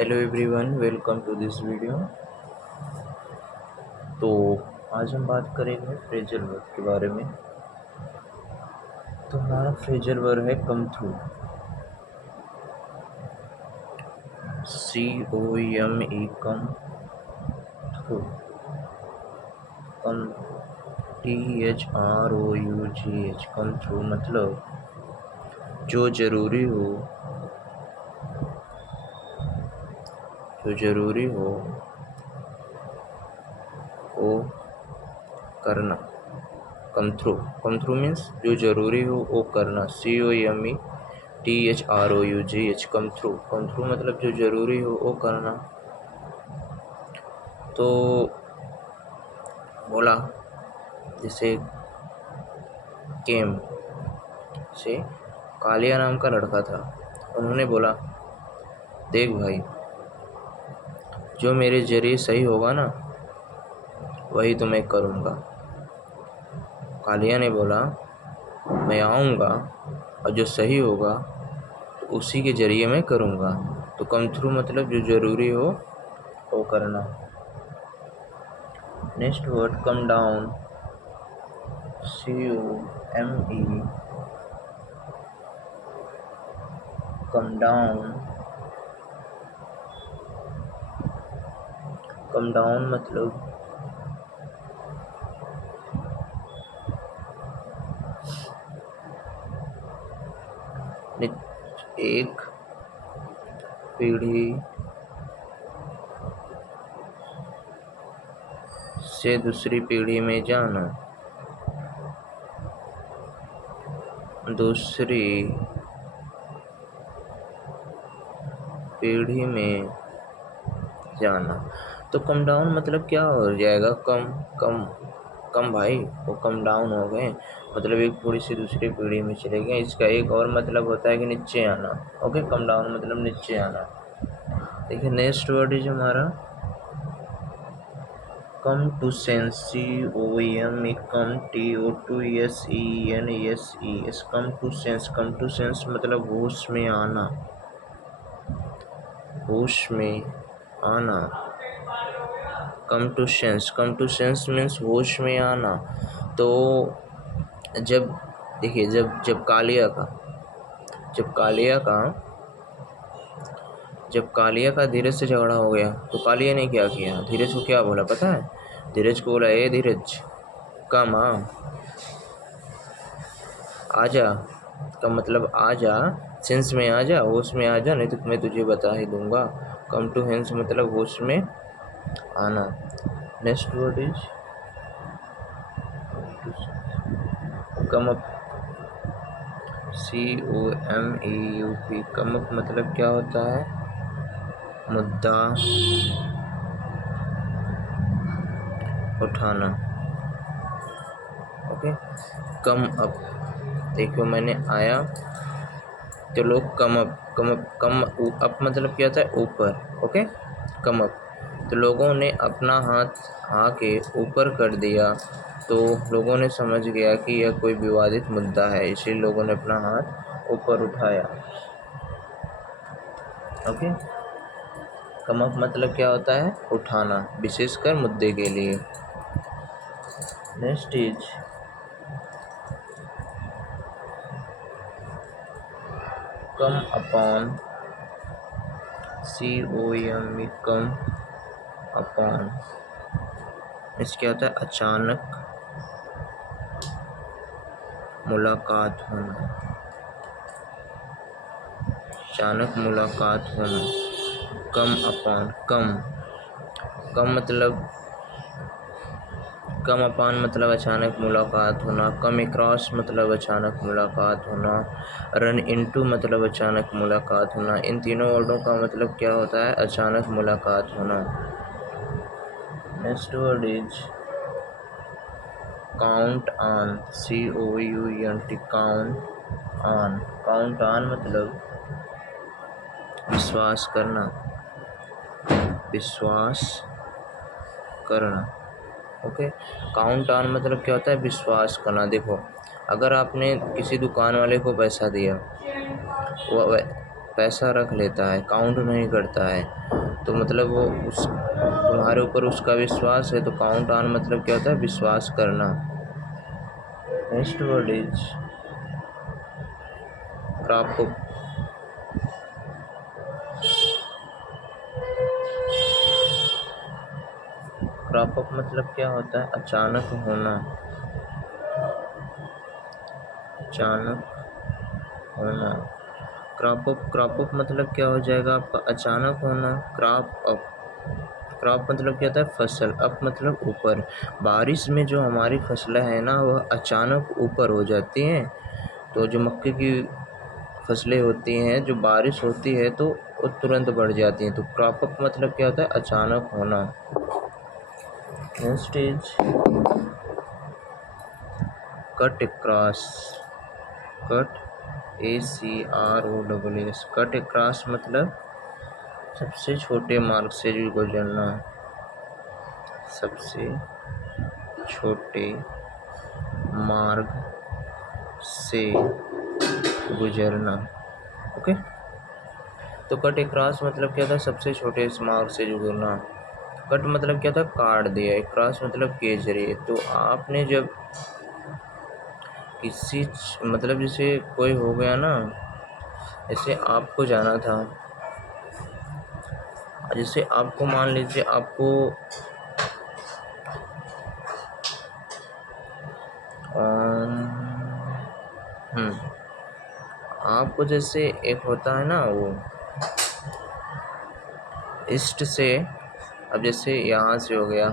Hello everyone, welcome to this video. तो आज हम बात करेंगे फ्रेजल वर्ब के बारे में। तो हमारा फ्रेजल वर्ब है come through. COME come through. Come THROUGH come through मतलब जो ज़रूरी हो वो करना। कम थ्रू मीन्स जो ज़रूरी हो वो करना। COME THROUGH कम थ्रू मतलब जो ज़रूरी हो वो करना। तो बोला जैसे केम से कालिया नाम का लड़का था। उन्होंने बोला, देख भाई, जो मेरे जरिए सही होगा ना वही तो मैं करूँगा। कालिया ने बोला, मैं आऊँगा और जो सही होगा तो उसी के ज़रिए मैं करूँगा। तो कम थ्रू मतलब जो ज़रूरी हो वो करना। Next word come down. COME come down. Come down मतलब एक पीढ़ी से दूसरी पीढ़ी में जाना। दूसरी पीढ़ी में जाना। तो कम डाउन मतलब क्या हो जाएगा? कम भाई, वो कम डाउन हो गए मतलब एक पीढ़ी से दूसरी पीढ़ी में चले गए। इसका एक और मतलब होता है कि नीचे आना। ओके, कम डाउन मतलब नीचे आना। देखिए नेक्स्ट वर्ड इज हमारा come to sense. COME come TOUSENSES come to sense. Come to sense मतलब होश में आना। होश में आना। कम टू सेंस मीन्स होश में आना। तो जब देखिए जब कालिया का धीरज से झगड़ा हो गया तो कालिया ने क्या किया? धीरज को क्या बोला पता है? धीरज को बोला, ए धीरज कम आजा। का मतलब आजा, सेंस में आजा, होश में आजा, नहीं तो मैं तुझे बता ही दूंगा। कम टू सेंस मतलब होश में आना। Next word is come up. COMEUP come up मतलब क्या होता है? मुद्दा उठाना। Okay, come up. देखो मैंने आया तो लोग कम अप मतलब क्या होता है? ऊपर। ओके, कम अप तो लोगों ने अपना हाथ आके ऊपर कर दिया तो लोगों ने समझ गया कि यह कोई विवादित मुद्दा है, इसलिए लोगों ने अपना हाथ ऊपर उठाया। ओके, कम अप मतलब क्या होता है? उठाना, विशेषकर मुद्दे के लिए। Next is come upon. COME come upon इस क्या होता है? अचानक मुलाकात होना। अचानक मुलाकात होना। कम अपॉन कम अपान मतलब अचानक मुलाकात होना। कम अक्रॉस मतलब अचानक मुलाकात होना। रन इनटू मतलब अचानक मुलाकात होना। इन तीनों वर्डों का मतलब क्या होता है? अचानक मुलाकात होना। Next word is count on. COUNT count on मतलब विश्वास करना। ओके, काउंट ऑन मतलब क्या होता है? विश्वास करना। देखो, अगर आपने किसी दुकान वाले को पैसा दिया, पैसा रख लेता है, काउंट नहीं करता है, तो मतलब वो उस तुम्हारे ऊपर उसका विश्वास है, तो काउंट ऑन मतलब क्या होता है, विश्वास करना। Next word is crop up. Crop up मतलब क्या होता है, अचानक होना, अचानक होना। क्रॉप अप मतलब क्या हो जाएगा आपका, अचानक होना। क्रॉप अप, क्रॉप मतलब क्या होता है, फसल। अप मतलब ऊपर। बारिश में जो हमारी फसलें हैं ना, वह अचानक ऊपर हो जाती हैं। तो जो मक्के की फसलें होती हैं, जो बारिश होती है तो वो तुरंत बढ़ जाती हैं। तो क्रॉप अप मतलब क्या होता है, अचानक होना। Next is cut cross. Cut ACROSS। Cut cross मतलब सबसे छोटे मार्ग से गुजरना, सबसे छोटे मार्ग से गुजरना। ओके, तो कट क्रॉस मतलब क्या था, सबसे छोटे मार्ग से गुजरना। कट मतलब क्या था, काट दिया। क्रॉस मतलब के जरिए। तो आपने जब किसी मतलब जैसे कोई हो गया ना, जैसे आपको जाना था, जैसे आपको मान लीजिए आपको आपको जैसे एक होता है ना, वो ईस्ट से, अब जैसे यहाँ से हो गया,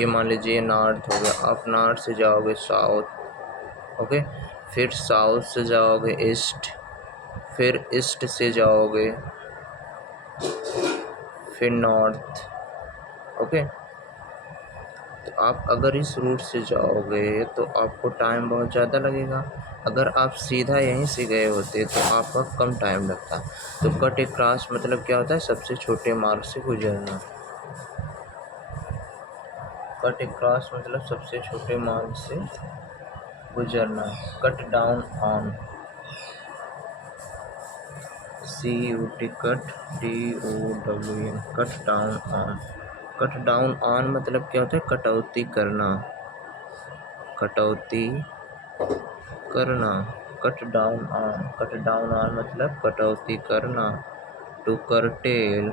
ये मान लीजिए नॉर्थ हो गया, आप नॉर्थ से जाओगे साउथ, ओके, फिर साउथ से जाओगे ईस्ट, फिर ईस्ट से जाओगे फिर नॉर्थ। ओके, तो आप अगर इस रूट से जाओगे तो आपको टाइम बहुत ज़्यादा लगेगा। अगर आप सीधा यहीं से गए होते तो आपका कम टाइम लगता। तो कट क्रॉस मतलब क्या होता है, सबसे छोटे मार्ग से गुजरना। कट क्रॉस मतलब सबसे छोटे मार्ग से गुजरना। Cut down on, CUT, cut DOWN, cut down on. Cut down on मतलब क्या होता है, कटौती करना, कटौती करना। Cut down on, cut down on मतलब कटौती करना। To curtail,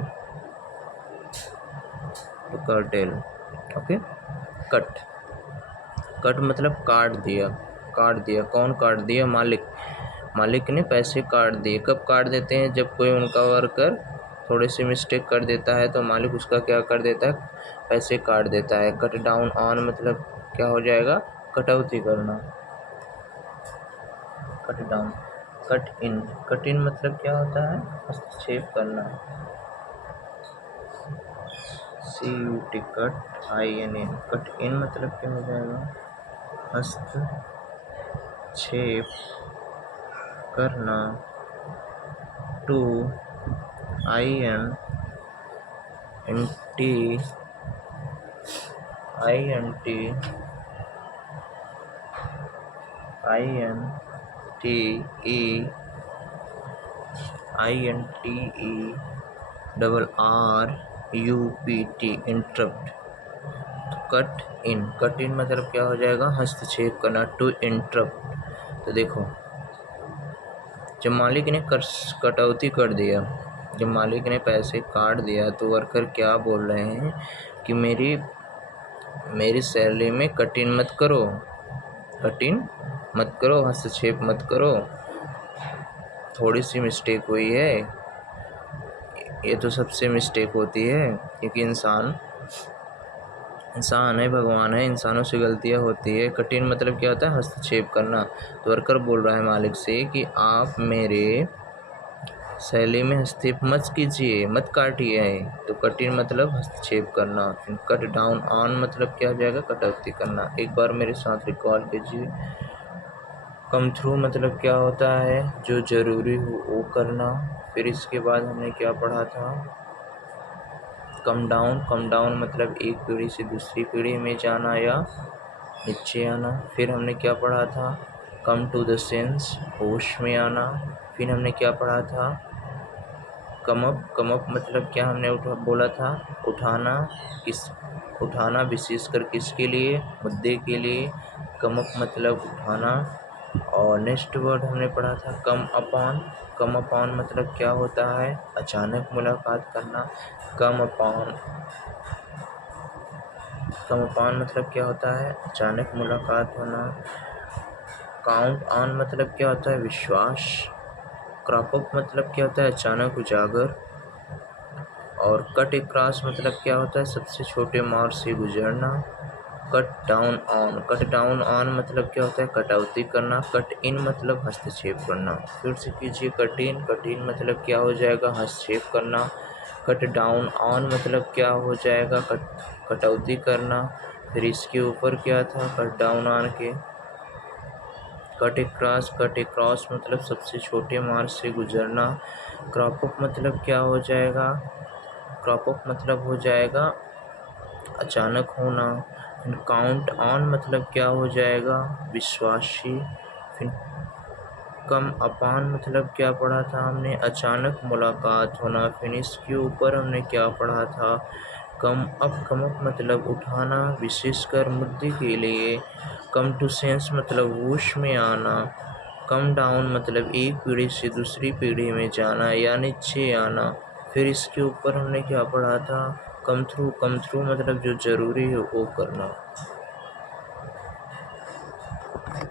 to curtail. Okay, cut, cut मतलब काट दिया, काट दिया। कौन काट दिया, मालिक। मालिक ने पैसे काट दिए। कब काट देते हैं, जब कोई उनका वर्कर थोड़े से मिस्टेक कर देता है तो मालिक उसका क्या कर देता है, पैसे काट देता है। कट डाउन ऑन मतलब क्या हो जाएगा, कटौती करना। Cut down. Cut in, cut in मतलब क्या होता है, हस्तक्षेप करना। CUT, cut IN, cut in मतलब क्या हो जाएगा, हस्तक्षेप करना। To INT, INTERRUPT, interrupt. Cut in, cut in मतलब क्या हो जाएगा, हस्तक्षेप करना। To interrupt. तो देखो, जब मालिक ने कटौती कर दिया, जब मालिक ने पैसे काट दिया, तो वर्कर क्या बोल रहे हैं कि मेरी सैलरी में कट-इन मत करो, कट-इन मत करो, हस्तक्षेप मत करो। थोड़ी सी मिस्टेक हुई है, ये तो सबसे मिस्टेक होती है, क्योंकि इंसान है, भगवान है, इंसानों से गलतियां होती है। कठिन मतलब क्या होता है, हस्तक्षेप करना। तो वर्कर बोल रहा है मालिक से कि आप मेरे सैलरी में हस्तक्षेप मत कीजिए, मत काटिए। तो कठिन मतलब हस्तक्षेप करना। कट डाउन ऑन मतलब क्या हो जाएगा, कटौती करना। एक बार मेरे साथ रिकॉल कीजिए। कम थ्रू मतलब क्या होता है, जो ज़रूरी हो वो करना। फिर इसके बाद हमने क्या पढ़ा था, कम डाउन। कम डाउन मतलब एक पीढ़ी से दूसरी पीढ़ी में जाना या नीचे आना। फिर हमने क्या पढ़ा था, कम टू द सेंस, होश में आना। फिर हमने क्या पढ़ा था, कम अप मतलब क्या हमने बोला था, उठाना विशेषकर किसके लिए, मुद्दे के लिए। कम अप मतलब उठाना। और नेक्स्ट वर्ड हमने पढ़ा था कम अपॉन मतलब क्या होता है, अचानक मुलाकात करना। कम अपॉन मतलब क्या होता है, अचानक मुलाकात होना। काउंट ऑन मतलब क्या होता है, विश्वास। क्रॉप अप मतलब क्या होता है, अचानक उजागर। और कट अक्रॉस मतलब क्या होता है, सबसे छोटे मार्ग से गुजरना। कट डाउन ऑन मतलब क्या होता है, कटौती करना। कट इन मतलब हस्तक्षेप करना। फिर से कीजिए, कट इन मतलब क्या हो जाएगा, हस्तक्षेप करना। कट डाउन ऑन मतलब क्या हो जाएगा, कटौती करना। फिर इसके ऊपर क्या था, कट डाउन ऑन के। कट अक्रॉस मतलब सबसे छोटे मार्ग से गुजरना। क्रॉप अप मतलब क्या हो जाएगा, क्रॉप अप मतलब हो जाएगा अचानक होना। फिर काउंट ऑन मतलब क्या हो जाएगा, विश्वासी। फिर कम अपान मतलब क्या पढ़ा था हमने, अचानक मुलाकात होना। फिर इसके ऊपर हमने क्या पढ़ा था, कम अप मतलब उठाना विशेषकर मुद्दे के लिए। कम टू सेंस मतलब होश में आना। कम डाउन मतलब एक पीढ़ी से दूसरी पीढ़ी में जाना या नीचे आना। फिर इसके ऊपर हमने क्या पढ़ा था, कम थ्रू मतलब जो ज़रूरी है वो करना।